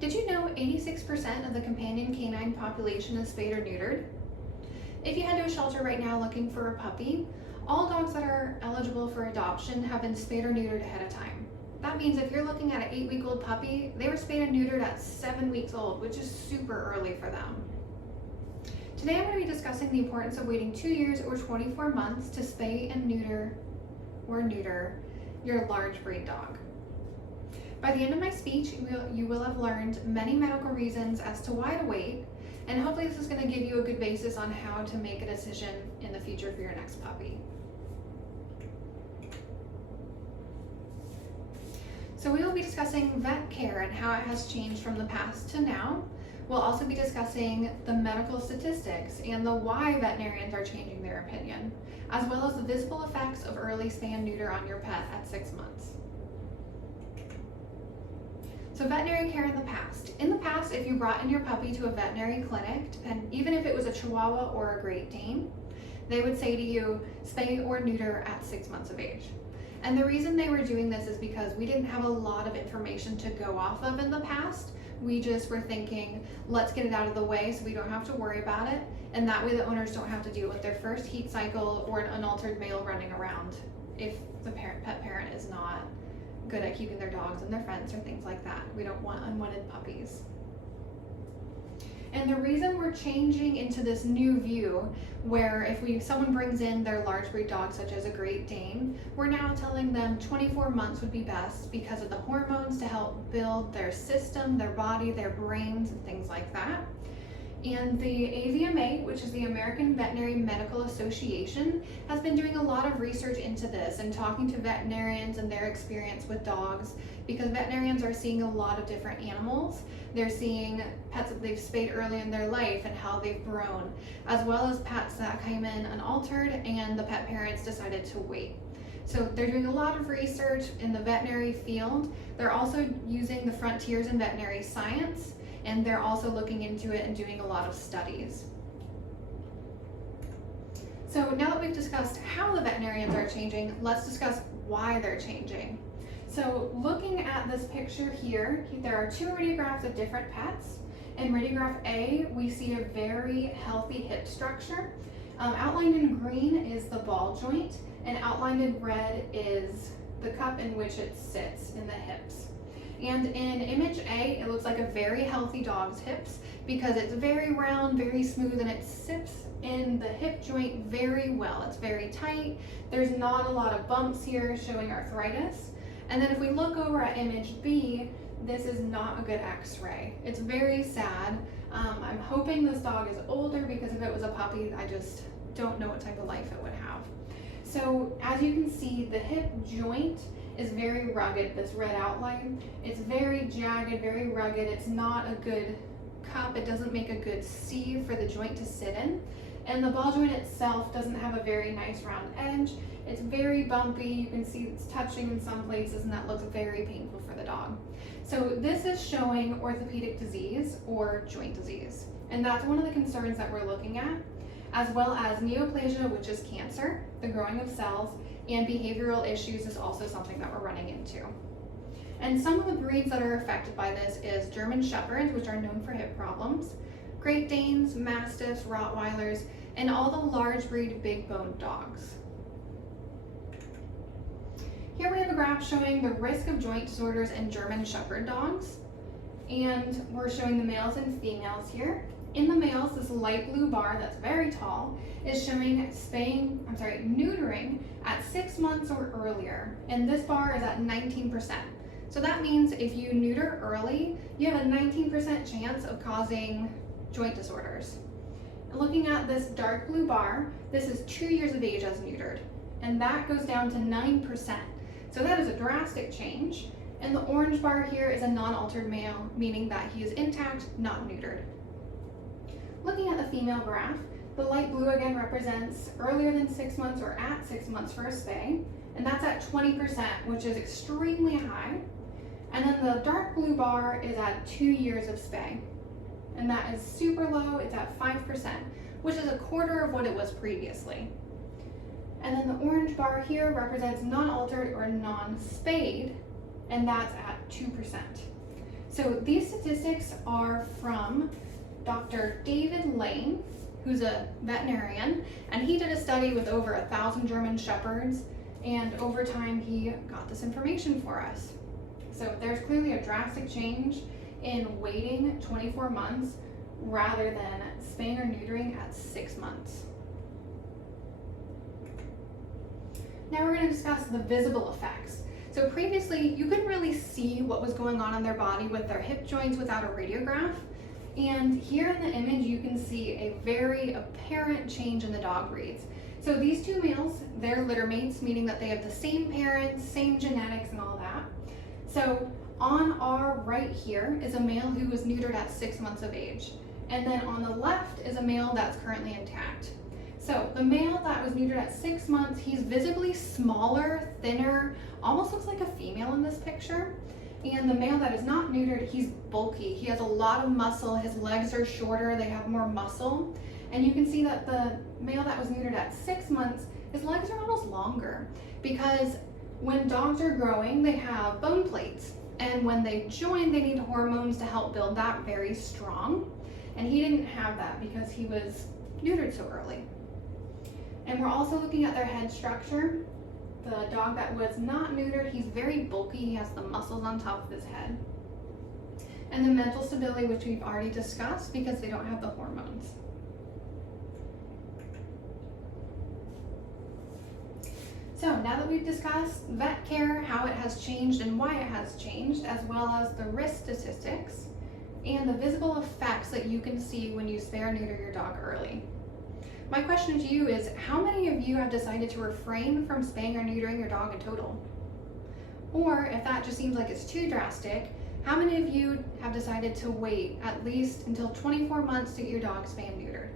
Did you know 86% of the companion canine population is spayed or neutered? If you head to a shelter right now looking for a puppy, all dogs that are eligible for adoption have been spayed or neutered ahead of time. That means if you're looking at an 8-week-old puppy, they were spayed and neutered at 7 weeks old, which is super early for them. Today I'm going to be discussing the importance of waiting 2 years or 24 months to spay and neuter your large breed dog. By the end of my speech, you will have learned many medical reasons as to why to wait, and hopefully this is going to give you a good basis on how to make a decision in the future for your next puppy. So we will be discussing vet care and how it has changed from the past to now. We'll also be discussing the medical statistics and the why veterinarians are changing their opinion, as well as the visible effects of early spay and neuter on your pet at 6 months. So veterinary care in the past. In the past, if you brought in your puppy to a veterinary clinic, and even if it was a Chihuahua or a Great Dane, they would say to you, spay or neuter at 6 months of age. And the reason they were doing this is because we didn't have a lot of information to go off of in the past. We just were thinking, let's get it out of the way so we don't have to worry about it. And that way the owners don't have to deal with their first heat cycle or an unaltered male running around if the pet parent is not good at keeping their dogs and their friends or things like that. We don't want unwanted puppies. And the reason we're changing into this new view, where if someone brings in their large breed dog, such as a Great Dane, we're now telling them 24 months would be best because of the hormones to help build their system, their body, their brains, and things like that. And the AVMA, which is the American Veterinary Medical Association, has been doing a lot of research into this and talking to veterinarians and their experience with dogs, because veterinarians are seeing a lot of different animals. They're seeing pets that they've spayed early in their life and how they've grown, as well as pets that came in unaltered and the pet parents decided to wait. So they're doing a lot of research in the veterinary field. They're also using the frontiers in veterinary science, and they're also looking into it and doing a lot of studies. So now that we've discussed how the veterinarians are changing, let's discuss why they're changing. So looking at this picture here, there are 2 radiographs of different pets. In radiograph A, we see a very healthy hip structure. Outlined in green is the ball joint, and outlined in red is the cup in which it sits in the hips. And in image A, it looks like a very healthy dog's hips because it's very round, very smooth, and it sits in the hip joint very well. It's very tight. There's not a lot of bumps here showing arthritis. And then if we look over at image B, this is not a good x-ray. It's very sad. I'm hoping this dog is older because if it was a puppy, I just don't know what type of life it would have. So as you can see, the hip joint is very rugged, this red outline. It's very jagged, very rugged. It's not a good cup. It doesn't make a good C for the joint to sit in. And the ball joint itself doesn't have a very nice round edge. It's very bumpy. You can see it's touching in some places, and that looks very painful for the dog. So this is showing orthopedic disease or joint disease. And that's one of the concerns that we're looking at, as well as neoplasia, which is cancer, the growing of cells, and behavioral issues is also something that we're running into. And some of the breeds that are affected by this is German Shepherds, which are known for hip problems, Great Danes, Mastiffs, Rottweilers, and all the large breed big boned dogs. Here we have a graph showing the risk of joint disorders in German Shepherd dogs, and we're showing the males and females here. In the males, this light blue bar that's very tall is showing neutering at 6 months or earlier, and this bar is at 19%. So that means if you neuter early, you have a 19% chance of causing joint disorders. Looking at this dark blue bar, this is 2 years of age as neutered, and that goes down to 9%. So that is a drastic change. And the orange bar here is a non-altered male, meaning that he is intact, not neutered. Looking at the female graph, the light blue again represents earlier than 6 months or at 6 months for a spay, and that's at 20%, which is extremely high. And then the dark blue bar is at 2 years of spay, and that is super low. It's at 5%, which is a quarter of what it was previously. And then the orange bar here represents non-altered or non-spayed, and that's at 2%. So these statistics are from Dr. David Lane, who's a veterinarian, and he did a study with over 1,000 German Shepherds, and over time he got this information for us. So there's clearly a drastic change in waiting 24 months rather than spaying or neutering at 6 months. Now we're going to discuss the visible effects. So previously, you couldn't really see what was going on in their body with their hip joints without a radiograph. And here in the image, you can see a very apparent change in the dog breeds. So these two males, they're litter mates, meaning that they have the same parents, same genetics, and all that. So on our right here is a male who was neutered at 6 months of age. And then on the left is a male that's currently intact. So the male that was neutered at 6 months, he's visibly smaller, thinner, almost looks like a female in this picture. And the male that is not neutered, he's bulky. He has a lot of muscle. His legs are shorter. They have more muscle. And you can see that the male that was neutered at 6 months, his legs are almost longer because when dogs are growing, they have bone plates. And when they join, they need hormones to help build that very strong. And he didn't have that because he was neutered so early. And we're also looking at their head structure. The dog that was not neutered, he's very bulky. He has the muscles on top of his head. And the mental stability, which we've already discussed because they don't have the hormones. So now that we've discussed vet care, how it has changed and why it has changed, as well as the risk statistics and the visible effects that you can see when you spay or neuter your dog early. My question to you is, how many of you have decided to refrain from spaying or neutering your dog in total? Or if that just seems like it's too drastic, how many of you have decided to wait at least until 24 months to get your dog spayed and neutered?